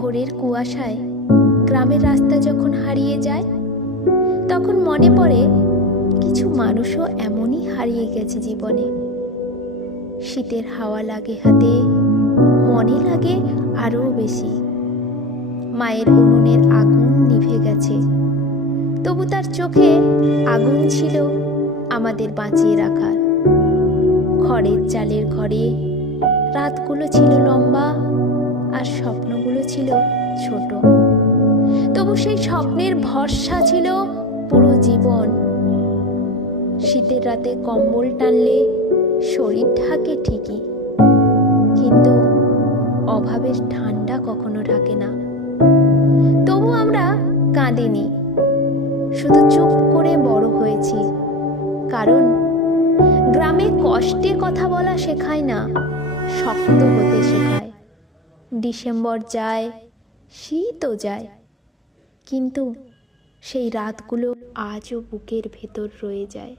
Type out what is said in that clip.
ভোরের কুয়াশায় গ্রামের রাস্তা যখন হারিয়ে যায়, তখন মনে পড়ে কিছু মানুষও এমনই হারিয়ে গেছে জীবনে। শীতের হাওয়া লাগে হাতে, মনে লাগে আরও বেশি। মায়ের উনুনের আগুন নিভে গেছে, তবু তার চোখে আগুন ছিল আমাদের বাঁচিয়ে রাখার। খড়ের চালের ঘরে রাতগুলো ছিল লম্বা, আর স্বপ্নগুলো ছিল ছোট। তবু সেই স্বপ্নের ভরসা ছিল পুরো জীবন। শীতের রাতে কম্বল টানলে শরীর ঢাকে ঠিকই, কিন্তু অভাবের ঠান্ডা কখনো ঢাকে না। তবু আমরা কাঁদিনি, শুধু চুপ করে বড় হয়েছি। কারণ গ্রামে কষ্টে কথা বলা শেখায় না, শক্ত হতে শেখায়। ডিসেম্বর যায়, শীতও যায়, কিন্তু সেই রাতগুলো আজও বুকের ভেতর রয়ে যায়।